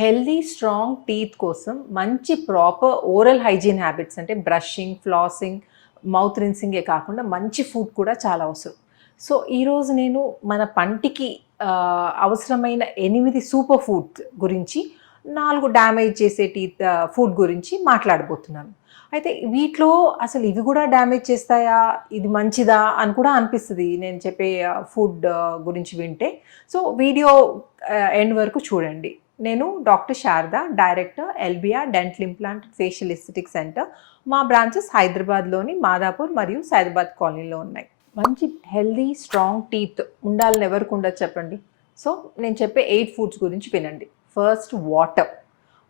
Healthy strong teeth కోసం మంచి proper oral hygiene habits అంటే బ్రషింగ్, ఫ్లాసింగ్, మౌత్ రిన్సింగే కాకుండా మంచి ఫుడ్ కూడా చాలా అవసరం. సో ఈరోజు నేను మన పంటికి అవసరమైన 8 సూపర్ ఫుడ్స్ గురించి, 4 డ్యామేజ్ చేసే టీత్ ఫుడ్ గురించి మాట్లాడబోతున్నాను. అయితే వీటిలో అసలు ఇవి కూడా డ్యామేజ్ చేస్తాయా? ఇది మంచిదా? అని కూడా అనిపిస్తది నేను చెప్పే ఫుడ్ గురించి వింటే. సో వీడియో ఎండ్ వరకు చూడండి. నేను doctor Sharada, director LBR dental implant facial aesthetic centre. మా బ్రాంచెస్ హైదరాబాద్లోని మాదాపూర్ మరియు సైదాబాద్ కాలనీలో ఉన్నాయి. మంచి హెల్దీ స్ట్రాంగ్ టీత్ ఉండాలని ఎవరికి ఉండదు చెప్పండి. సో నేను చెప్పే 8 ఫుడ్స్ గురించి వినండి. First water.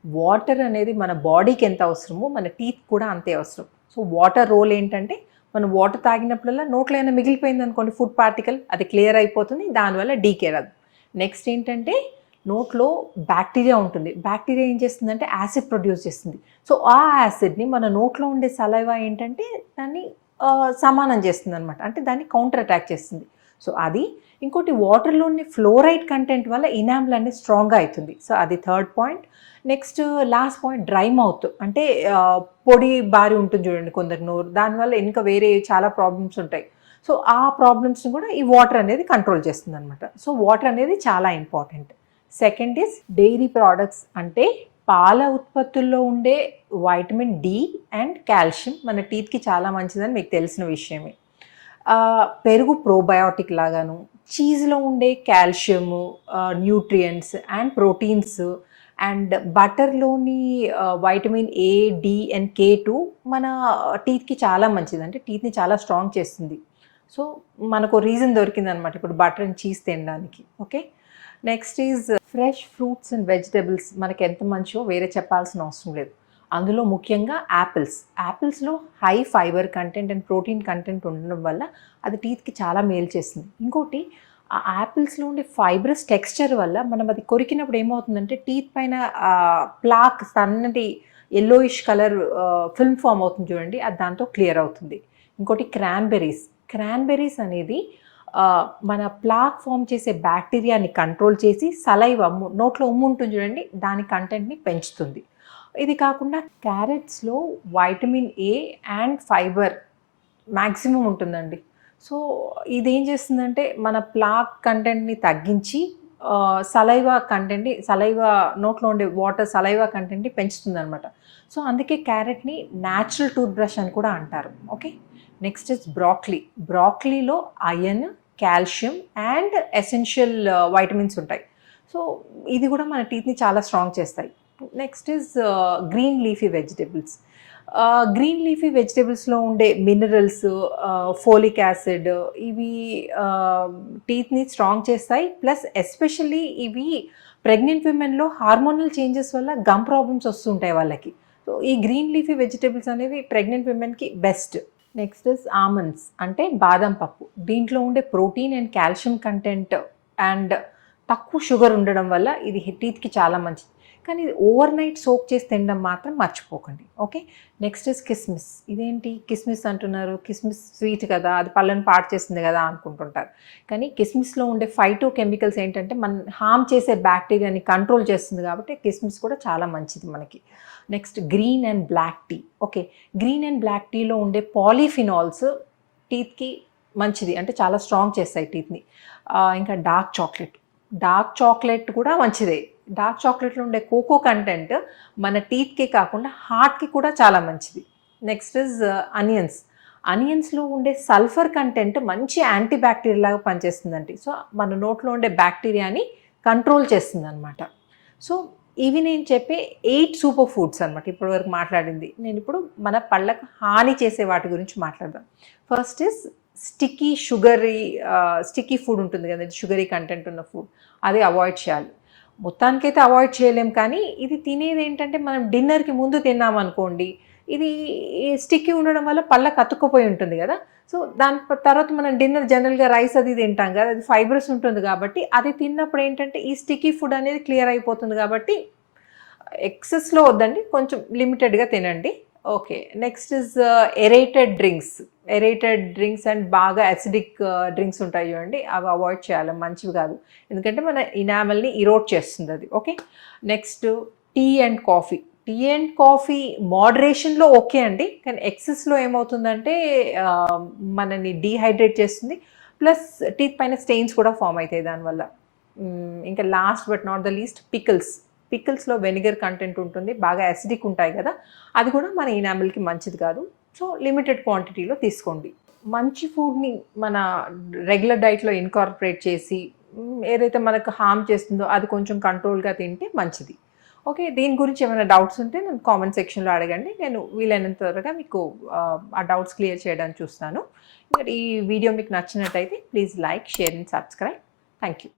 వాటర్ అనేది మన బాడీకి ఎంత అవసరమో మన టీత్ కూడా అంతే అవసరం. సో వాటర్ రోల్ ఏంటంటే, మనం వాటర్ తాగినప్పుడల్లా నోట్లో ఏమైనా మిగిలిపోయింది అనుకోండి ఫుడ్ పార్టికల్, అది క్లియర్ అయిపోతుంది, దానివల్ల డీకే రాదు. నెక్స్ట్ ఏంటంటే, నోట్లో బ్యాక్టీరియా ఉంటుంది. బ్యాక్టీరియా ఏం చేస్తుందంటే యాసిడ్ ప్రొడ్యూస్ చేస్తుంది. సో ఆ యాసిడ్ని మన నోట్లో ఉండే సలైవా ఏంటంటే దాన్ని సమానం చేస్తుంది అనమాట. అంటే దాన్ని కౌంటర్ అటాక్ చేస్తుంది. సో అది ఇంకోటి, వాటర్లోని ఫ్లోరైడ్ కంటెంట్ వల్ల ఇనామిల్ అనేది స్ట్రాంగ్గా అవుతుంది. సో అది third point. Next last point, dry mouth. అంటే పొడి బారి ఉంటుంది చూడండి కొందరు నోరు, దానివల్ల ఇంకా వేరే చాలా ప్రాబ్లమ్స్ ఉంటాయి. సో ఆ ప్రాబ్లమ్స్ని కూడా ఈ వాటర్ అనేది కంట్రోల్ చేస్తుంది అనమాట. సో వాటర్ అనేది చాలా important. Second is dairy products. అంటే పాల ఉత్పత్తుల్లో ఉండే వైటమిన్ డి అండ్ కాల్షియం మన టీత్కి చాలా మంచిదని మీకు తెలిసిన విషయమే. పెరుగు ప్రోబయోటిక్ లాగాను, చీజ్లో ఉండే calcium, nutrients and proteins, and బటర్లోని vitamin A, D and K2 మన టీత్కి చాలా మంచిది. అంటే టీత్ని చాలా స్ట్రాంగ్ చేస్తుంది. సో మనకు రీజన్ దొరికిందనమాట ఇప్పుడు బటర్ అండ్ చీజ్ తినడానికి. Okay, next is fresh fruits and vegetables. మనకి ఎంత మంచో వేరే చెప్పాల్సిన అవసరం లేదు. అందులో ముఖ్యంగా యాపిల్స్. యాపిల్స్లో high fibre content and protein content ఉండడం వల్ల అది టీత్కి చాలా మేలు చేస్తుంది. ఇంకోటి, ఆ యాపిల్స్లో ఉండే ఫైబ్రస్ టెక్స్చర్ వల్ల మనం అది కొరికినప్పుడు ఏమవుతుందంటే టీత్ పైన ప్లాక్, సన్నటి ఎల్లోయిష్ కలర్ ఫిల్మ్ ఫామ్ అవుతుంది చూడండి, అది దాంతో క్లియర్ అవుతుంది. ఇంకోటి క్రాన్బెర్రీస్. క్రాన్బెర్రీస్ అనేది మన ప్లాక్ ఫామ్ చేసే బ్యాక్టీరియాని కంట్రోల్ చేసి సలైవా, నోట్లో ఉమ్ము ఉంటుంది చూడండి, దాని కంటెంట్ని పెంచుతుంది. ఇది కాకుండా క్యారెట్స్లో vitamin A and fibre maximum ఉంటుందండి. సో ఇదేం చేస్తుందంటే మన ప్లాక్ కంటెంట్ని తగ్గించి సలైవా కంటెంట్ని, నోట్లో ఉండే వాటర్ సలైవా కంటెంట్ని పెంచుతుంది అనమాట. సో అందుకే క్యారెట్ని న్యాచురల్ టూత్ బ్రష్ అని కూడా అంటారు. Okay, next is broccoli. బ్రాక్లీలో iron, calcium and essential vitamins ఉంటాయి. సో ఇది కూడా మన టీత్ని చాలా స్ట్రాంగ్ చేస్తాయి. Next is green leafy vegetables. Green leafy వెజిటబుల్స్లో ఉండే మినరల్స్, ఫోలిక్ యాసిడ్, ఇవి టీత్ని స్ట్రాంగ్ చేస్తాయి. ప్లస్ ఎస్పెషల్లీ ఇవి ప్రెగ్నెంట్ విమెన్లో హార్మోనల్ చేంజెస్ వల్ల గమ్ ప్రాబ్లమ్స్ వస్తుంటాయి వాళ్ళకి. సో ఈ గ్రీన్ లీఫీ వెజిటబుల్స్ అనేవి ప్రెగ్నెంట్ విమెన్కి బెస్ట్. Next is almonds. అంటే బాదం పప్పు. దీంట్లో ఉండే protein and calcium content and తక్కువ షుగర్ ఉండడం వల్ల ఇది టీత్కి చాలా మంచిది. కానీ ఇది ఓవర్ నైట్ సోక్ చేసి తినడం మాత్రం మర్చిపోకండి. ఓకే, నెక్స్ట్ ఇస్ కిస్మిస్. ఇదేంటి కిస్మిస్ అంటున్నారు, కిస్మిస్ స్వీట్ కదా, అది పళ్ళని పాడు చేస్తుంది కదా అనుకుంటుంటారు. కానీ కిస్మిస్లో ఉండే ఫైటో కెమికల్స్ ఏంటంటే మన హార్మ్ చేసే బ్యాక్టీరియాని కంట్రోల్ చేస్తుంది, కాబట్టి కిస్మిస్ కూడా చాలా మంచిది మనకి. Next green and black tea. Okay, green and black టీలో ఉండే పాలీఫినాల్స్ టీత్కి మంచిది, అంటే చాలా స్ట్రాంగ్ చేస్తాయి టీత్ని. ఇంకా డార్క్ చాక్లెట్. డార్క్ చాక్లెట్ కూడా మంచిదే. డార్క్ చాక్లెట్లో ఉండే కోకో కంటెంట్ మన టీత్కి కాకుండా హార్ట్కి కూడా చాలా మంచిది. Next is onions. అనియన్స్లో ఉండే సల్ఫర్ కంటెంట్ మంచి యాంటీ బ్యాక్టీరియల్ లాగా పనిచేస్తుందండి. సో మన నోట్లో ఉండే బ్యాక్టీరియాని కంట్రోల్ చేస్తుంది అనమాట. సో ఇవి నేను చెప్పే 8 సూపర్ ఫుడ్స్ అనమాట ఇప్పటివరకు మాట్లాడింది. నేను ఇప్పుడు మన పళ్ళకు హాని చేసే వాటి గురించి మాట్లాడదాం. ఫస్ట్ ఇస్ స్టిక్కీ ఫుడ్ ఉంటుంది కదా, షుగరీ కంటెంట్ ఉన్న ఫుడ్, అది అవాయిడ్ చేయాలి. మొత్తానికైతే అవాయిడ్ చేయలేం, కానీ ఇది తినేది ఏంటంటే మనం డిన్నర్కి ముందు తిన్నామనుకోండి, ఇది స్టిక్కీ ఉండడం వల్ల పళ్ళకు అతుక్కుపోయి ఉంటుంది కదా. సో దాని తర్వాత మనం డిన్నర్ జనరల్గా రైస్ అది తింటాం కదా, అది ఫైబ్రస్ ఉంటుంది కాబట్టి అది తిన్నప్పుడు ఏంటంటే ఈ స్టిక్కీ ఫుడ్ అనేది క్లియర్ అయిపోతుంది. కాబట్టి ఎక్సెస్లో వద్దండి, కొంచెం లిమిటెడ్గా తినండి. Okay. Next is aerated drinks. Aerated drinks and బాగా అసిడిక్ డ్రింక్స్ ఉంటాయి చూడండి. అవి అవాయిడ్ చేయాలి. మంచివి కాదు. ఎందుకంటే మన ఇనామెల్‌ని ఇరోడ్ చేస్తుందది. Okay. Next tea and coffee. Tea and coffee మోడరేషన్‌లో ఓకే అండి. కానీ ఎక్సెస్‌లో ఏమవుతుందంటే మనని డీహైడ్రేట్ చేస్తుంది. ప్లస్ టీత్ పైన స్టెయిన్స్ కూడా ఫార్మ్ అయితాయి దానివల్ల. ఇంకా last but not the least pickles. పికిల్స్‌లో వెనిగర్ కంటెంట్ ఉంటుంది. బాగా అసిడిక్ ఉంటాయి కదా! అది కూడా మన ఇనామెల్‌కి మంచిది కాదు. సో, లిమిటెడ్ క్వాంటిటీలో తీసుకోండి. మంచి ఫుడ్‌ని మన రెగ్యులర్ డైట్‌లో ఇన్కార్పొరేట్ చేసి ఏదైతే మనకు హార్మ్ చేస్తుందో అది కొంచెం కంట్రోల్‌గా తింటే మంచిది. ఓకే. దీని గురించి ఏమైనా డౌట్స్ ఉంటే నన్ను కామెంట్ సెక్షన్‌లో అడగండి. నేను వీలైనంత త్వరగా మీకు ఆ డౌట్స్ క్లియర్ చేయడానికి చూస్తాను. మరి ఈ వీడియో మీకు నచ్చినట్టయితే please like, share and subscribe. Thank you.